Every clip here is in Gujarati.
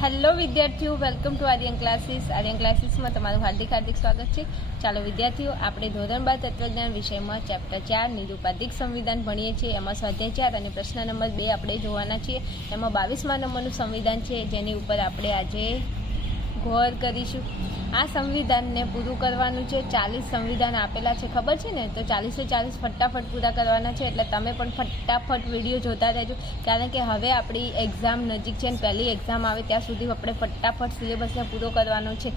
હેલો વિદ્યાર્થીઓ, વેલકમ ટુ આર્યન ક્લાસીસમાં તમારું હાર્દિક સ્વાગત છે. ચાલો વિદ્યાર્થીઓ, આપણે ધોરણ 12 તત્વજ્ઞાન વિષયમાં ચેપ્ટર 4 નિરુપાધિક સંવિધાન ભણીએ છીએ. એમાં સ્વાધ્યાય 4 અને પ્રશ્ન નંબર 2 આપણે જોવાના છીએ. એમાં 22મા નંબરનું સંવિધાન છે, જેની ઉપર આપણે આજે ગૌર કરીશું. આ સંવિધાનને પૂરું કરવાનું છે. 40 સંવિધાન આપેલા છે, ખબર છે ને? તો 40 ફટાફટ પૂરા કરવાના છે. એટલે તમે પણ ફટાફટ વિડીયો જોતા રહેજો, કારણ કે હવે આપણી એક્ઝામ નજીક છે ને પહેલી એક્ઝામ આવે ત્યાં સુધી આપણે ફટાફટ સિલેબસને પૂરો કરવાનો છે.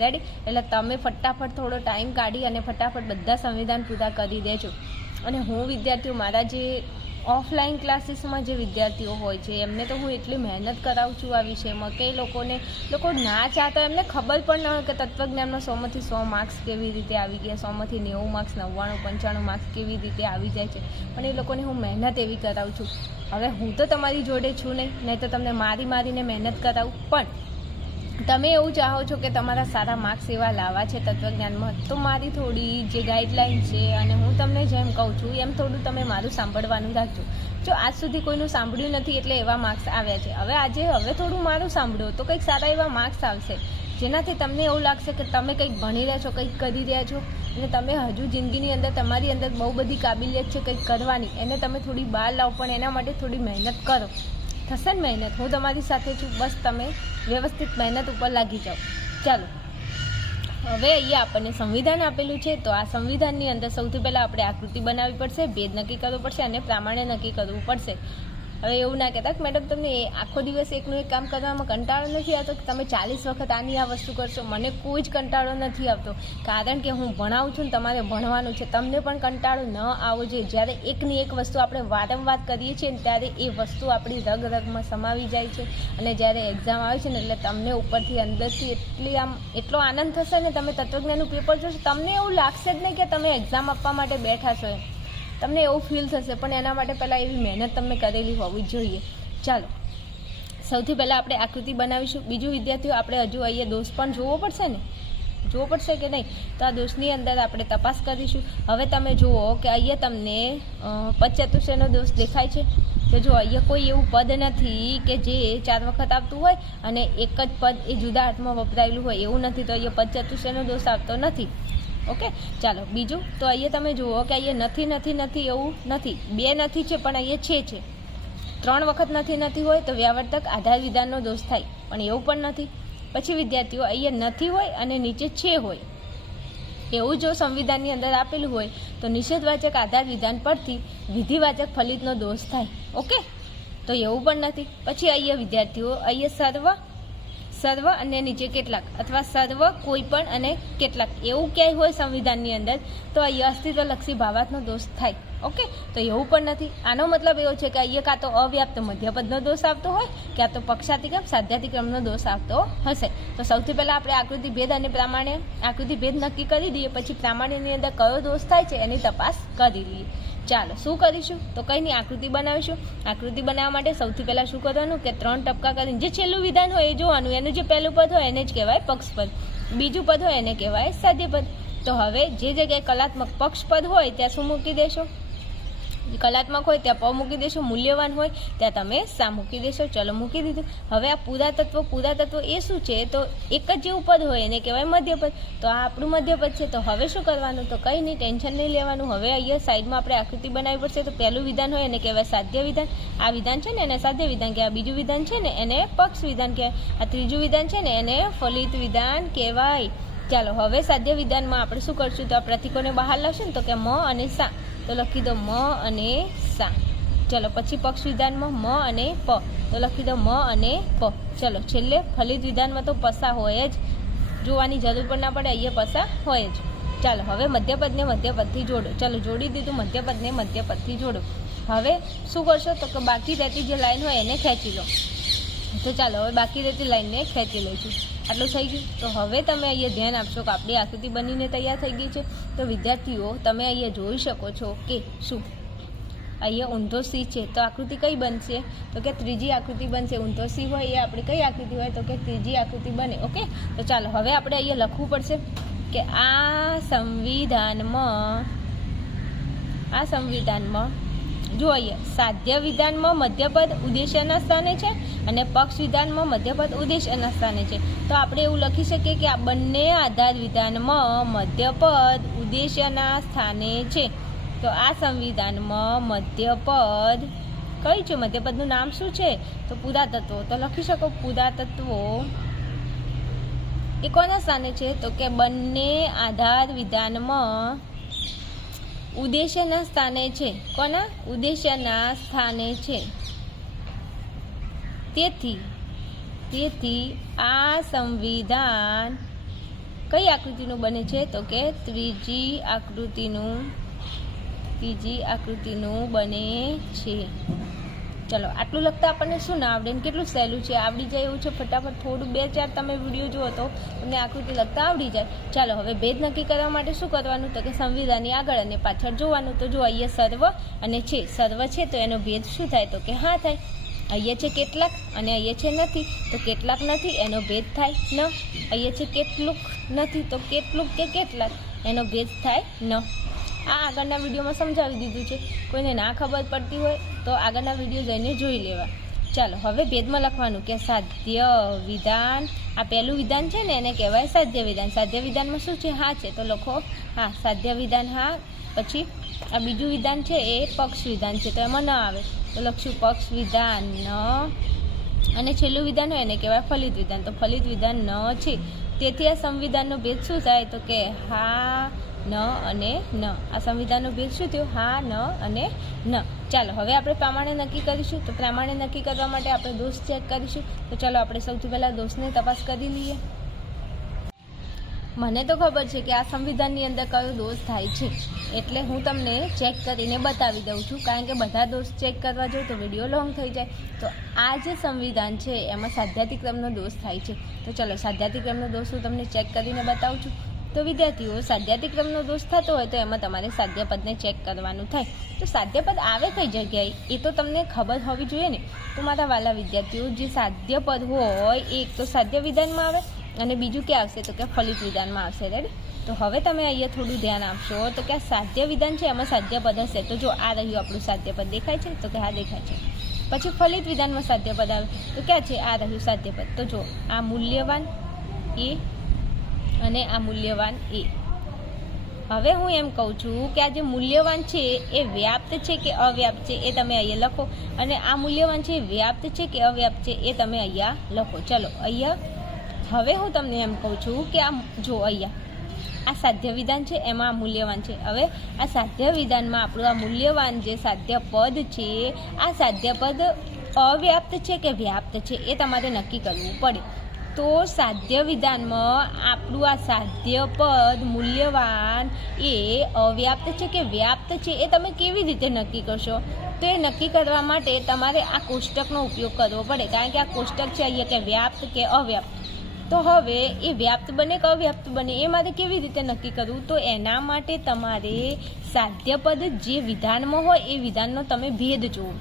રેડી? એટલે તમે ફટાફટ થોડો ટાઈમ કાઢી અને ફટાફટ બધા સંવિધાન પૂરા કરી દેજો. અને હું વિદ્યાર્થીઓ, મારા જે ઓફલાઈન ક્લાસીસમાં જે વિદ્યાર્થીઓ હોય છે એમને તો હું એટલી મહેનત કરાવું છું આ વિષયમાં કે લોકો ના ચાહતા, એમને ખબર પણ ન હોય કે તત્વજ્ઞાનમાં 100માંથી 100 માર્ક્સ કેવી રીતે આવી ગયા, 100માંથી 90 માર્ક્સ, 99, 95 માર્ક્સ કેવી રીતે આવી જાય છે. પણ એ લોકોને હું મહેનત એવી કરાવું છું. હવે હું તો તમારી જોડે છું નહીં તો તમને મારીને મહેનત કરાવું, પણ તમે એવું ચાહો છો કે તમારા સારા માર્ક્સ એવા લાવવા છે તત્વજ્ઞાનમાં, તો મારી થોડી જે ગાઈડલાઈન છે અને હું તમને જેમ કહું છું એમ થોડું તમે મારું સાંભળવાનું રાખજો. જો આજ સુધી કોઈનું સાંભળ્યું નથી એટલે એવા માર્ક્સ આવ્યા છે. હવે થોડું મારું સાંભળો તો કંઈક સારા એવા માર્ક્સ આવશે, જેનાથી તમને એવું લાગશે કે તમે કંઈક ભણી રહ્યા છો, કંઈક કરી રહ્યા છો અને તમે હજુ જિંદગીની અંદર તમારી અંદર બહુ બધી કાબિલિયત છે કંઈક કરવાની, એને તમે થોડી બહાર લાવો. પણ એના માટે થોડી મહેનત કરો. થશે ને મહેનત? હું તમારી સાથે છું, બસ તમે વ્યવસ્થિત મહેનત ઉપર લાગી જાઓ. ચાલો, હવે અહીંયા આપણને સંવિધાન આપેલું છે. તો આ સંવિધાનની અંદર સૌથી પહેલાં આપણે આકૃતિ બનાવવી પડશે, ભેદ નક્કી કરવો પડશે અને પ્રામાણ્ય નક્કી કરવું પડશે. હવે એવું ના કહેતા કે મેડમ તમને આખો દિવસ એકનું એક કામ કરવામાં કંટાળો નથી આવતો કે તમે 40 વખત આની આ વસ્તુ કરશો? મને કોઈ જ કંટાળો નથી આવતો, કારણ કે હું ભણાવું છું ને તમારે ભણવાનું છે. તમને પણ કંટાળો ન આવવો જોઈએ. જ્યારે એકની એક વસ્તુ આપણે વારંવાર કરીએ છીએ ને ત્યારે એ વસ્તુ આપણી રગમાં સમાવી જાય છે અને જ્યારે એક્ઝામ આવે છે ને એટલે તમને ઉપરથી અંદરથી એટલો આનંદ થશે ને, તમે તત્વજ્ઞાનનું પેપર જોશો તમને એવું લાગશે જ નહીં કે તમે એક્ઝામ આપવા માટે બેઠા છો એમ. તમને એવું ફીલ થશે, પણ એના માટે પહેલાં એવી મહેનત તમને કરેલી હોવી જોઈએ. ચાલો, સૌથી પહેલાં આપણે આકૃતિ બનાવીશું. બીજું વિદ્યાર્થીઓ, આપણે હજુ અહીંયા દોષ પણ જોવો પડશે કે નહીં? તો આ દોષની અંદર આપણે તપાસ કરીશું. હવે તમે જુઓ કે અહીંયા તમને પદચતુષ્ટયનો દોષ દેખાય છે. તો જો અહીંયા કોઈ એવું પદ નથી કે જે 4 વખત આવતું હોય અને એક જ પદ એ જુદા અર્થમાં વપરાયેલું હોય, એવું નથી. તો અહીંયા પદચતુષ્ટયનો દોષ આવતો નથી. ઓકે, ચાલો બીજું. તો અહીંયા તમે જુઓ કે અહીંયા નથી એવું નથી. 2 નથી છે પણ અહીંયા છે. 3 વખત નથી હોય તો વ્યાવર્તક આધાર વિધાનનો દોષ થાય, પણ એવું પણ નથી. પછી વિદ્યાર્થીઓ, અહીંયા નથી હોય અને નીચે છે હોય, એવું જો સંવિધાનની અંદર આપેલું હોય તો નિષેધવાચક આધાર વિધાન પરથી વિધિવાચક ફલિતનો દોષ થાય. ઓકે, તો એવું પણ નથી. પછી અહીંયા વિદ્યાર્થીઓ, અહીંયા સર્વ અને નીચે કેટલાક, અથવા સર્વ, કોઈ પણ અને કેટલાક એવું ક્યાંય હોય સંવિધાનની અંદર તો અહીંયા અસ્તિત્વલક્ષી ભાવાર્થનો દોષ થાય. ઓકે, તો એવું પણ નથી. આનો મતલબ એવો છે કે અહીંયા કાં તો અવ્યાપ્ત મધ્યપદનો દોષ આવતો હોય, ક્યાં તો પક્ષાતિક્રમ સાધ્યાતિક્રમનો દોષ આવતો હશે. તો સૌથી પહેલાં આપણે આકૃતિ ભેદ અને પ્રામાણ્ય, આકૃતિ ભેદ નક્કી કરી દઈએ, પછી પ્રામાણ્યની અંદર કયો દોષ થાય છે એની તપાસ કરી લઈએ. ચાલો, શું કરીશું? તો કંઈ નહીં, આકૃતિ બનાવીશું. આકૃતિ બનાવવા માટે સૌથી પહેલાં શું કરવાનું કે 3 ટપકા કરીને જે છેલ્લું વિધાન હોય એ જોવાનું. એનું જે પહેલું પદ હોય એને જ કહેવાય પક્ષપદ, બીજું પદ હોય એને કહેવાય સાધ્યપદ. તો હવે જે જગ્યાએ કલાત્મક પક્ષપદ હોય ત્યાં શું મૂકી દેશો? કલાત્મક હોય ત્યાં પ મૂકી દેશો, મૂલ્યવાન હોય ત્યાં તમે સા મૂકી દેશો. ચલો, મૂકી દીધું. હવે આ પુરાતત્વ એ શું છે? તો એક જ જેવું પદ હોય એને કહેવાય મધ્યપદ. તો આ આપણું મધ્યપદ છે. તો હવે શું કરવાનું? તો કંઈ નહીં, ટેન્શન નહીં લેવાનું. હવે અહીંયા સાઈડમાં આપણે આકૃતિ બનાવવી પડશે. તો પહેલું વિધાન હોય એને કહેવાય સાધ્ય વિધાન. આ વિધાન છે ને એને સાધ્ય વિધાન કહેવાય. બીજું વિધાન છે ને એને પક્ષ વિધાન કહેવાય. આ ત્રીજું વિધાન છે ને એને ફલિત વિધાન કહેવાય. ચાલો, હવે સાધ્ય વિધાનમાં આપણે શું કરશું? તો આ પ્રતીકોને બહાર લાવશું ને, તો કે મ અને સા, તો લખી દો મ અને સા. ચલો, પછી પક્ષ વિધાનમાં મ અને પ, તો લખી દો મ અને પ. ચલો, છેલ્લે ફલિત વિધાનમાં તો પસા હોય જ, જોવાની જરૂર પણ ના પડે, અહીંયા પસા હોય જ. ચાલો, હવે મધ્યપદને મધ્યપદથી જોડો. ચલો, જોડી દીધું. મધ્યપદને મધ્યપદથી જોડો. હવે શું કરશો? તો કે બાકી રહેતી જે લાઈન હોય એને ખેંચી લો. તો ચાલો, હવે બાકી રહેતી લાઈનને ખેંચી લઈશું. આટલું થઈ ગયું. તો હવે તમે અહીંયા ધ્યાન આપશો કે આપણી આકૃતિ બનીને તૈયાર થઈ ગઈ છે. તો વિદ્યાર્થીઓ, તમે અહીંયા જોઈ શકો છો કે શું અહીંયા ઊંધો સી છે. તો આકૃતિ કઈ બનશે? તો કે ત્રીજી આકૃતિ બનશે. ઊંધો સી હોય એ આપણી કઈ આકૃતિ હોય? તો કે ત્રીજી આકૃતિ બને. ઓકે, તો ચાલો હવે આપણે અહીંયા લખવું પડશે કે આ સંવિધાનમાં જો અહીંયા સાધ્ય વિધાનમાં મધ્યપદ ઉદ્દેશ્યના સ્થાને છે અને પક્ષ વિધાનમાં મધ્યપદ ઉદ્દેશ્યના સ્થાને છે. તો આપણે એવું લખી શકીએ કે આ બંને આધાર વિધાનમાં મધ્યપદ ઉદ્દેશ્યના સ્થાને છે. તો આ સંવિધાનમાં મધ્યપદ કયું છે? મધ્યપદનું નામ શું છે? તો પુરાતત્વો. તો લખી શકો પુરાતત્વો એ કોના સ્થાને છે? તો કે બંને આધાર વિધાનમાં ઉદ્દેશ્યના સ્થાને છે. કોના? ઉદ્દેશ્યના સ્થાને છે. તેથી આ સંવિધાન કઈ આકૃતિનું બને છે? તો કે ત્રીજી આકૃતિનું બને છે. ચલો આટલું લખતા આપણને શું ના આવડે ને કેટલું સહેલું છે, આવડી જાય એવું છે. ફટાફટ થોડું 2-4 તમે વિડીયો જુઓ તો તમને આકૃતિ લખતા આવડી જાય. ચાલો હવે ભેદ નક્કી કરવા માટે શું કરવાનું? તો કે સંવિધાનની આગળ અને પાછળ જોવાનું. તો જો અહીંયા સર્વ અને છે, સર્વ છે તો એનો ભેદ શું થાય? તો કે હા થાય. અહીંયા છે કેટલાક અને અહીંયા છે નથી, તો કેટલાક નથી એનો ભેદ થાય ન. અહીંયા છે કેટલુંક નથી, તો કેટલુંક કે કેટલાક એનો ભેદ થાય ન. આ આગળના વિડીયોમાં સમજાવી દીધું છે. કોઈને ના ખબર પડતી હોય તો આગળના વિડીયો જઈને જોઈ લેવા. ચાલો હવે ભેદમાં લખવાનું કે સાધ્ય વિધાન, આ પહેલું વિધાન છે ને એને કહેવાય સાધ્ય વિધાન. સાધ્ય વિધાનમાં શું છે? હા છે તો લખો હા. સાધ્ય વિધાન હા. પછી આ બીજું વિધાન છે એ પક્ષ વિધાન છે તો એમાં ન આવે તો લખશું પક્ષ વિધાન ન. અને છેલ્લું વિધાન હોય એને કહેવાય ફલિત વિધાન. તો ફલિત વિધાન ન છે. તેથી આ સંવિધાનનો ભેદ શું થાય? તો કે હા, ન અને ન. આ સંવિધાનનો ભેદ શું થયો? હા, ન અને ન. ચાલો હવે આપણે પ્રમાણે નક્કી કરીશું. તો પ્રમાણે નક્કી કરવા માટે આપણે દોષ ચેક કરીશું. તો ચાલો આપણે સૌથી પહેલાં દોષને તપાસ કરી લઈએ. મને તો ખબર છે કે આ સંવિધાનની અંદર કયો દોષ થાય છે, એટલે હું તમને ચેક કરીને બતાવી દઉં છું. કારણ કે બધા દોષ ચેક કરવા જાઉં તો વિડીયો લોંગ થઈ જાય. તો આ જે સંવિધાન છે એમાં સાધ્યાતિક્રમનો દોષ થાય છે. તો ચલો સાધ્યાતિક્રમનો દોષ હું તમને ચેક કરીને બતાવું છું. તો વિદ્યાર્થીઓ, સાધ્યાતિક્રમનો દોષ થતો હોય તો એમાં તમારે સાધ્યપદને ચેક કરવાનું થાય. તો સાધ્યપદ આવે કઈ જગ્યાએ એ તો તમને ખબર હોવી જોઈએ ને. તો મારા વાલા વિદ્યાર્થીઓ, જે સાધ્યપદ હોય એક તો સાધ્ય વિધાનમાં આવે અને બીજું ક્યાં આવશે? તો કે ફલિત વિધાનમાં આવશે. રેડી? તો હવે તમે અહીંયા થોડું ધ્યાન આપશો તો કે આ સાધ્ય વિધાન છે એમાં સાધ્યપદ હશે. તો જો આ રહ્યું આપણું સાધ્યપદ, દેખાય છે? તો કે હા દેખાય છે. પછી ફલિત વિધાનમાં સાધ્યપદ આવે તો ક્યાં છે? આ રહ્યું સાધ્યપદ. તો જો આ મૂલ્યવાન એ અને આ મૂલ્યવાન એ. હવે હું એમ કહું છું કે આ જે મૂલ્યવાન છે એ વ્યાપ્ત છે કે અવ્યાપ્ત છે એ તમે અહીંયા લખો, અને આ મૂલ્યવાન છે એ વ્યાપ્ત છે કે અવ્યાપ્ત છે એ તમે અહીંયા લખો. ચલો અહીંયા હવે હું તમને એમ કહું છું કે આ જો અહીંયા આ સાધ્ય વિધાન છે એમાં આ મૂલ્યવાન છે. હવે આ સાધ્ય વિધાનમાં આપણું આ મૂલ્યવાન જે સાધ્ય પદ છે આ સાધ્ય પદ અવ્યાપ્ત છે કે વ્યાપ્ત છે એ તમારે નક્કી કરવું પડે. તો સાધ્ય વિધાનમાં આપણું આ સાધ્ય પદ મૂલ્યવાન એ અવ્યાપ્ત છે કે વ્યાપ્ત છે એ તમે કેવી રીતે નક્કી કરશો? તો એ નક્કી કરવા માટે તમારે આ કોષ્ટકનો ઉપયોગ કરવો પડે. કારણ કે આ કોષ્ટક છે અહીંયા કે વ્યાપ્ત કે અવ્યાપ્ત. તો હવે એ વ્યાપ્ત બને કે અવ્યાપ્ત બને એ મારે કેવી રીતે નક્કી કરવું? તો એના માટે તમારે સાધ્યપદ જે વિધાનમાં હોય એ વિધાનનો તમે ભેદ જુઓ.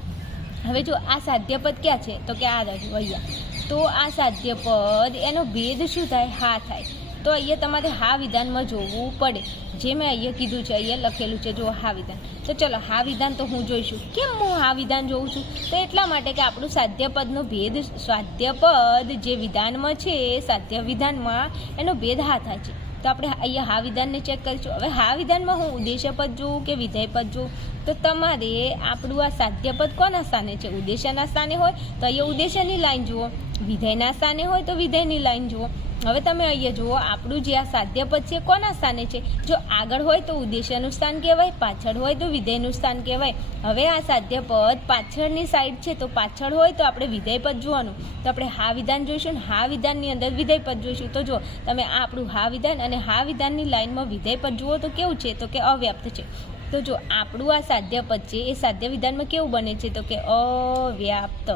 હવે જો આ સાધ્યપદ ક્યાં છે? તો કે આ રહ્યું અહીંયા. તો આ સાધ્યપદ એનો ભેદ શું થાય? હા થાય. તો અહીંયા તમારે હા વિધાનમાં જોવું પડે. જે મેં અહીંયા કીધું છે, અહીંયા લખેલું છે જો હા વિધાન. તો ચલો હા વિધાન તો હું જોઈશું. કેમ હું હા વિધાન જોઉં છું? તો એટલા માટે કે આપણું સાધ્યપદનો ભેદ, સાધ્યપદ જે વિધાનમાં છે સાધ્ય વિધાનમાં એનો ભેદ હા થાય છે. તો આપણે અહીંયા હા વિધાનને ચેક કરીશું. હવે હા વિધાનમાં હું ઉદ્દેશ્ય પદ જોઉં કે વિધેય પદ જોઉં? તો તમારે આપણું આ સાધ્યપદ કોના સ્થાને છે? ઉદ્દેશ્યના સ્થાને હોય તો અહીંયા ઉદ્દેશ્યની લાઈન જુઓ, વિધેયના સ્થાને હોય તો વિધેયની લાઈન જુઓ. હવે તમે અહીંયા જુઓ આપણું જે આ સાધ્યપદ છે કોના સ્થાને છે? જો આગળ હોય તો ઉદ્દેશ્યનું સ્થાન કહેવાય, પાછળ હોય તો વિધેયનું સ્થાન કહેવાય. હવે આ સાધ્યપદ પાછળની સાઈડ છે તો પાછળ હોય તો આપણે વિધેયપદ જોવાનું. તો આપણે હા વિધાન જોઈશું ને હા વિધાનની અંદર વિધેયપદ જોઈશું. તો જો તમે આ આપણું હા વિધાન અને હા વિધાનની લાઈનમાં વિધેયપદ જુઓ તો કેવું છે? તો કે અવ્યાપ્ત છે. તો જો આપણું આ સાધ્યપદ છે એ સાધ્ય વિધાનમાં કેવું બને છે? તો કે અવ્યાપ્ત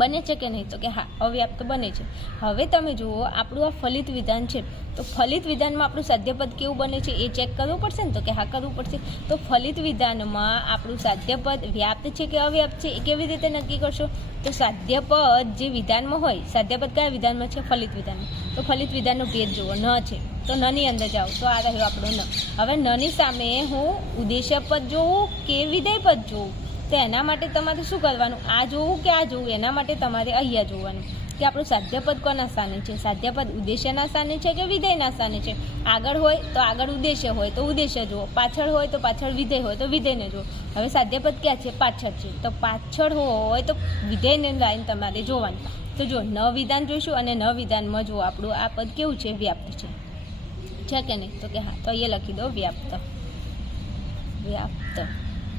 બને છે કે નહીં? તો કે હા અવ્યાપ્ત બને છે. હવે તમે જુઓ આપણું આ ફલિત વિધાન છે તો ફલિત વિધાનમાં આપણું સાધ્યપદ કેવું બને છે એ ચેક કરવું પડશે ને? તો કે હા કરવું પડશે. તો ફલિત વિધાનમાં આપણું સાધ્યપદ વ્યાપ્ત છે કે અવ્યાપ્ત છે એ કેવી રીતે નક્કી કરશો? તો સાધ્યપદ જે વિધાનમાં હોય, સાધ્યપદ કયા વિધાનમાં છે? ફલિત વિધાનમાં. તો ફલિત વિધાનનો ભેદ જુઓ, ન છે તો નની અંદર જાઓ તો આ રહ્યો આપણો ન. હવે નની સામે હું ઉદ્દેશ્ય પદ જોઉં કે વિધેય પદ જોઉં? તો એના માટે તમારે શું કરવાનું, આ જોવું કે આ જોવું, એના માટે તમારે અહીંયા જોવાનું કે આપણું સાધ્યપદ કોના સ્થાને છે. સાધ્યપદ ઉદ્દેશ્યના સ્થાને છે કે વિધેયના સ્થાને છે. આગળ હોય તો આગળ ઉદ્દેશ્ય હોય તો ઉદ્દેશ્ય જુઓ, પાછળ હોય તો પાછળ વિધેય હોય તો વિધેયને જુઓ. હવે સાધ્યપદ ક્યાં છે, પાછળ છે, તો પાછળ હોય તો વિધેયની લાઈન તમારે જોવાની. તો જો ન વિધાન જોઈશું અને ન વિધાનમાં જુઓ આપણું આ પદ કેવું છે, વ્યાપ્ત છે કે નહીં, તો કે હા, તો અહીંયા લખી દો વ્યાપ્ત.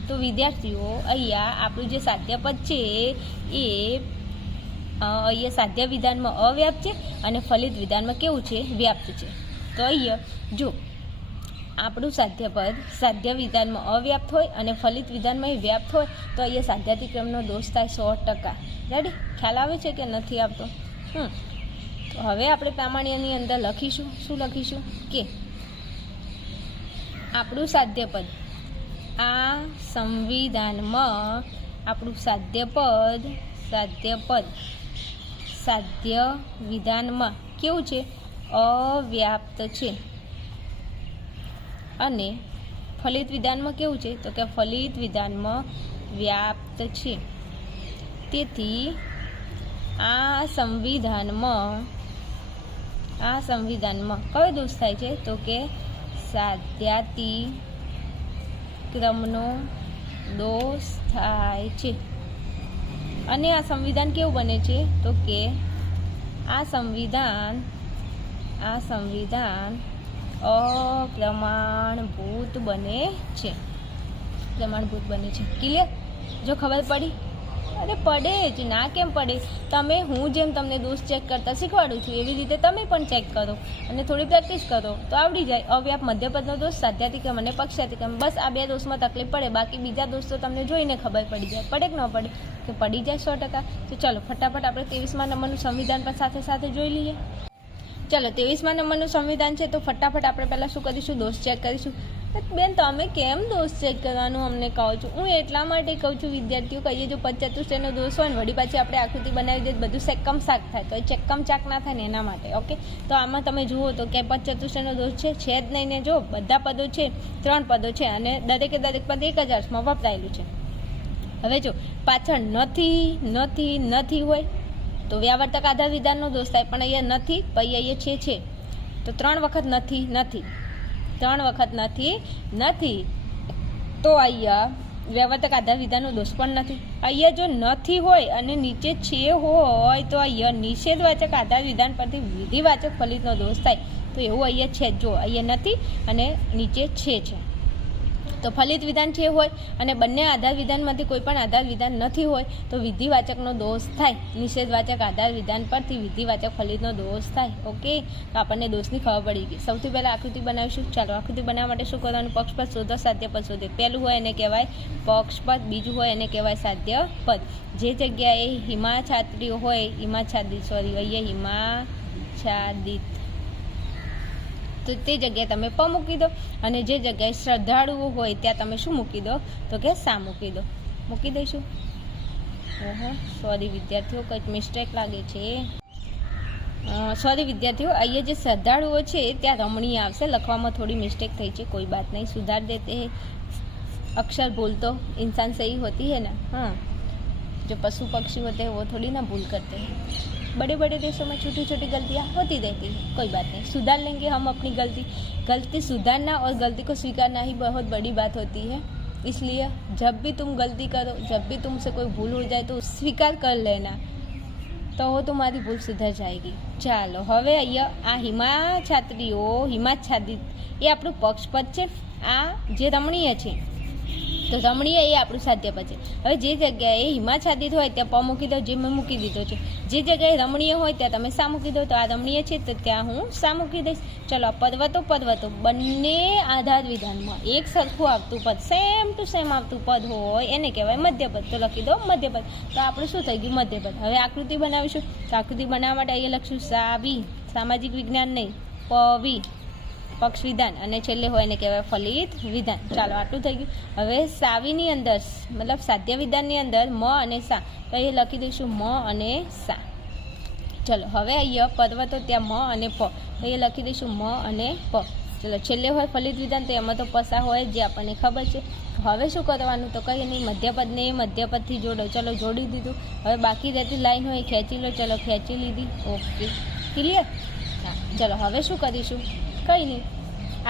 તો વિદ્યાર્થીઓ અહીંયા આપણું જે સાધ્યપદ છે એ અહીંયા સાધ્ય વિધાનમાં અવ્યાપ્ત છે અને ફલિત વિધાનમાં કેવું છે, વ્યાપ્ત છે. તો અહીંયા જો આપણું સાધ્યપદ સાધ્ય વિધાનમાં અવ્યાપ્ત હોય અને ફલિત વિધાનમાં વ્યાપ્ત હોય તો અહીંયા સાધ્યાતિક્રમનો દોષ થાય 100%. રેડી? ખ્યાલ આવે છે કે નથી આવતો? તો હવે આપણે પ્રામાણ્યની અંદર લખીશું, શું લખીશું કે આપણું સાધ્યપદ આ સંવિધાનમાં આપણું સાધ્ય વિધાનમાં કેવું છે, અવ્યાપ્ત છે. અને ફલિત વિધાનમાં કેવું છે, તો કે ફલિત વિધાનમાં વ્યાપ્ત છે. તેથી આ સંવિધાનમાં કયો દોષ થાય છે, તો કે સાધ્યાતિક્રમનો દોષ થાય છે. અને આ સંવિધાન કેવું બને છે, તો કે આ સંવિધાન અપ્રમાણભૂત બને છે. ક્લિયર? જો ખબર પડી? અરે પડે જ ના, કેમ પડે? તમે હું જેમ તમને દોષ ચેક કરતા શીખવાડું છું એવી રીતે તમે પણ ચેક કરો અને થોડી પ્રેક્ટિસ કરો તો આવડી જાય. અવ્યાપ મધ્યપદનો દોષ, સાધ્યાતિક્રમ અને પક્ષાતિક્રમ, બસ આ 2 દોષમાં તકલીફ પડે, બાકી બીજા દોષ તો તમને જોઈને ખબર પડી જાય. પડે કે ન પડે? કે પડી જાય 100%. તો ચલો ફટાફટ આપણે 23મા નંબરનું સંવિધાન પણ સાથે સાથે જોઈ લઈએ. ચલો 23મા નંબરનું સંવિધાન છે તો ફટાફટ આપણે પહેલાં શું કરીશું, દોષ ચેક કરીશું. બેન તમે કેમ દોષ ચેક કરવાનું અમને કહો છો? હું એટલા માટે કહું છું વિદ્યાર્થીઓ, કહીએ જો પંચચતુષ્ટયનો દોષ હોય ને વળી પાછી આપણે આકૃતિ બનાવી દઈએ બધું સેકમ સાક થાય, તો એ ચેકમ ચાક ના થાય ને એના માટે. ઓકે, તો આમાં તમે જુઓ તો કે પંચચતુષ્ટયનો દોષ છે જ નહીં ને. જો બધા પદો છે, 3 પદો છે અને દરેક પદ 1 જ અર્થમાં વપરાયેલું છે. હવે જો પાછળ નથી હોય તો વ્યાવર્તક આધાર વિધાનનો દોષ થાય, પણ અહીંયા નથી, પછી અહીંયા છે, તો 3 વખત નથી, તો અહીંયા વ્યાવર્તક આધાર વિધાનનો દોષ પણ નથી. અહીંયા જો નથી હોય અને નીચે છે હોય તો અહીંયા નિષેધવાચક આધાર વિધાન પરથી વિધિવાચક ફલિતનો દોષ થાય. તો એવું અહીંયા છે, જો અહીંયા નથી અને નીચે છે. તો ફલિત વિધાન છે હોય અને બંને આધાર વિધાનમાંથી કોઈ પણ આધાર વિધાન નથી હોય તો વિધિવાચકનો દોષ થાય. નિષેધવાચક આધાર વિધાન પરથી વિધિવાચક ફલિતનો દોષ થાય. ઓકે, તો આપણને દોષની ખબર પડી ગઈ. સૌથી પહેલાં આકૃતિ બનાવીશું. ચાલો આકૃતિ બનાવવા માટે શું કરવાનું, પક્ષપદ શોધો, સાધ્યપદ શોધે. પહેલું હોય એને કહેવાય પક્ષપદ, બીજું હોય એને કહેવાય સાધ્યપદ. જે જગ્યાએ હિમાચ્છાદિત હોય, હિમાચ્છાદિત, તો તે જગ્યાએ તમે પ મૂકી દો અને જે જગ્યાએ શ્રદ્ધાળુઓ હોય ત્યાં તમે શું મૂકી દો, તો કે સા મૂકી દો. મૂકી દઈશું. સોરી વિદ્યાર્થીઓ, કંઈક મિસ્ટેક લાગે છે. સોરી વિદ્યાર્થીઓ, અહીંયા જે શ્રદ્ધાળુઓ છે ત્યાં રમણીય આવશે, લખવામાં થોડી મિસ્ટેક થઈ છે, કોઈ બાત નહીં, સુધાર દેતે હૈ. अक्षर भूल तो इंसान से ही होती है ना. हाँ, जो पशु पक्षी होते हैं वो थोड़ी ना भूल करते हैं. बड़े बड़े देशों में छोटी छोटी गलतियाँ होती रहती है, कोई बात नहीं, सुधार लेंगे हम अपनी गलती सुधारना और गलती को स्वीकारना ही बहुत बड़ी बात होती है. इसलिए जब भी तुम गलती करो, जब भी तुमसे कोई भूल हो जाए तो स्वीकार कर लेना, तो वो तुम्हारी भूल सुधर जाएगी. ચાલો હવે અહીંયા આ હિમાચ્છાદિત એ આપણું પક્ષપદ છે. આ જે રમણીય છે તો રમણીય એ આપણું સાધ્યપદ છે. હવે જે જગ્યાએ હિમાચ્છાદિત હોય ત્યાં પ મૂકી દો, જે મેં મૂકી દીધો છે. જે જગ્યાએ રમણીય હોય ત્યાં તમે સા મૂકી દો, તો આ રમણીય છે તો ત્યાં હું સા મૂકી દઈશ. ચલો પર્વતો બંને આધાર વિધાનમાં એક સરખું આવતું પદ, સેમ ટુ સેમ આવતું પદ હોય એને કહેવાય મધ્યપદ. તો લખી દો મધ્યપદ. તો આપણું શું થઈ ગયું, મધ્યપદ. હવે આકૃતિ બનાવીશું. તો આકૃતિ બનાવવા માટે અહીંયા લખશું સાવી, સામાજિક વિજ્ઞાન નહીં, પવી પક્ષ વિધાન, અને છેલ્લે હોય એને કહેવાય ફલિત વિધાન. ચાલો આટલું થઈ ગયું. હવે સાવીની અંદર મતલબ સાધ્ય વિધાનની અંદર મ અને સા, તો એ લખી દઈશું મ અને સા. ચલો હવે અહીંયા પર્વતો ત્યાં મ અને પ, તો એ લખી દઈશું મ અને પ. ચલો છેલ્લે હોય ફલિત વિધાન તો એમાં તો પસા હોય જે આપણને ખબર છે. હવે શું કરવાનું? તો કંઈ નહીં, મધ્યપદને મધ્યપદથી જોડો. ચલો જોડી દીધું. હવે બાકી રહેતી લાઈન હોય ખેંચી લો. ચલો ખેંચી લીધી. Okay, clear? હા, ચલો હવે શું કરીશું? કંઈ નહીં,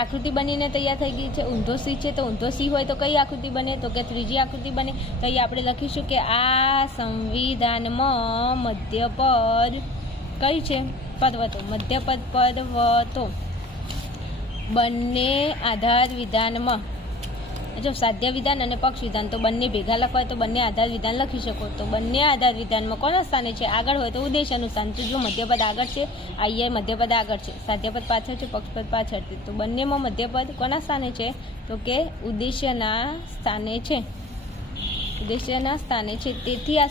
આકૃતિ બનીને તૈયાર થઈ ગઈ છે. ઊંધો સી છે, તો ઊંધો સી હોય તો કઈ આકૃતિ બને? તો કે ત્રીજી આકૃતિ બને. તો અહીં આપણે લખીશું કે આ સંવિધાનમાં મધ્યપદ કઈ છે? પર્વતો. મધ્યપદ પર્વતો બંને આધાર વિધાનમાં, જો સાધ્ય વિધાન અને પક્ષ વિધાન, તો બંને ભેગા લખવાય તો બંને આધાર વિધાન લખી શકો. તો બંને આધાર વિધાનમાં કોના સ્થાને છે? આગળ હોય તો ઉદ્દેશ્યનું સ્થાન. તો જો મધ્યપદ આગળ છે, અહીંયા મધ્યપદ આગળ છે, સાધ્યપદ પાછળ છે, પક્ષપદ પાછળ છે, તો બંનેમાં મધ્યપદ કોના સ્થાને છે? તો કે ઉદ્દેશ્યના સ્થાને છે. ઉદ્દેશ્યના સ્થાને છે. તેથી આ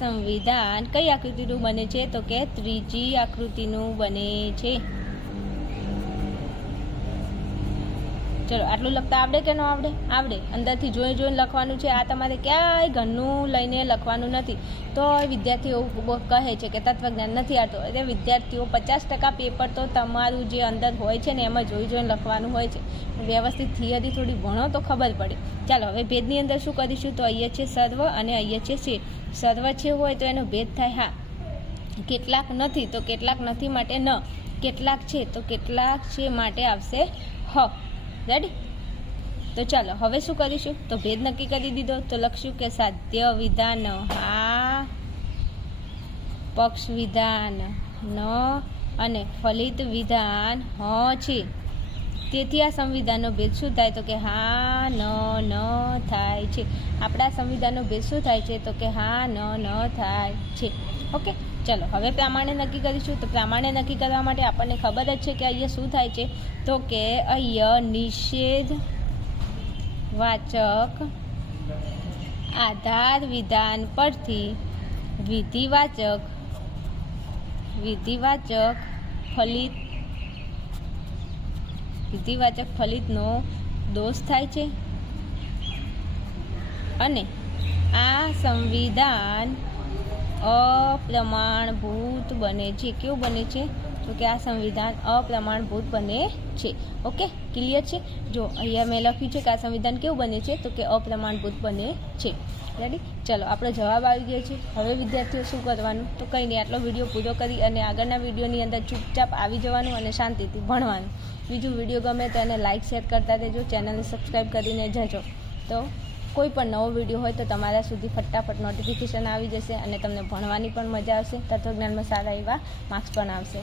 સંવિધાન કઈ આકૃતિનું બને છે? તો કે ત્રીજી આકૃતિનું બને છે. ચલો આટલું લખતા આવડે કે ન આવડે? આવડે. અંદરથી જોઈને લખવાનું છે. આ તમારે ક્યાંય ઘરનું લઈને લખવાનું નથી. તો વિદ્યાર્થીઓ કહે છે કે તત્વજ્ઞાન નથી આવતું. એટલે વિદ્યાર્થીઓ 50% પેપર તો તમારું જે અંદર હોય છે ને એમાં જોઈને લખવાનું હોય છે. વ્યવસ્થિત થિયરી થોડી ભણો તો ખબર પડે. ચાલો હવે ભેદની અંદર શું કરીશું? તો અહીંયા છે સર્વ અને અહીંયા છે છે. સર્વ છે હોય તો એનો ભેદ થાય હા. કેટલાક નથી તો કેટલાક નથી માટે ન. કેટલાક છે તો કેટલાક છે માટે આવશે હ. રેડી? તો ચાલો હવે શું કરીશું? તો ભેદ નક્કી કરી દીધો. તો લખશું કે સાધ્ય વિધાન હા, પક્ષ વિધાન ન અને ફલિત વિધાન હ છે. તેથી આ સંવિધાનનો ભેદ શું થાય? તો કે હા ન થાય છે. આપણા સંવિધાનનો ભેદ શું થાય છે? તો કે હા ન થાય છે. ઓકે, ચલો હવે પ્રમાણે નક્કી કરીશું. તો પ્રમાણે નક્કી કરવા માટે આપણને ખબર જ છે કે અહીંયા શું થાય છે? તો કે અહીંયા નિષેધ વાચક આધાર વિધાન પરથી વિધિવાચક ફલિતનો દોષ થાય છે અને આ સંવિધાન અપ્રમાણભૂત બને છે. કેવું બને છે? તો કે આ સંવિધાન અપ્રમાણભૂત બને છે. ઓકે, ક્લિયર છે? જો અહીંયા મેં લખ્યું છે કે આ સંવિધાન કેવું બને છે? તો કે અપ્રમાણભૂત બને છે. રેડી? ચલો આપણો જવાબ આવી ગયો છે. હવે વિદ્યાર્થીઓ શું કરવાનું? તો કંઈ નહીં, આટલો વિડીયો પૂરો કરી અને આગળના વિડીયોની અંદર ચૂપચાપ આવી જવાનું અને શાંતિથી ભણવાનું. બીજું વિડીયો ગમે તો એને લાઇક શેર કરતા રહેજો. ચેનલને સબસ્ક્રાઈબ કરીને જજો. તો કોઈ પણ નવો વિડીયો હોય તો તમારા સુધી ફટાફટ નોટિફિકેશન આવી જશે અને તમને ભણવાની પણ મજા આવશે. તત્વજ્ઞાનમાં સારા એવા માર્ક્સ પણ આવશે.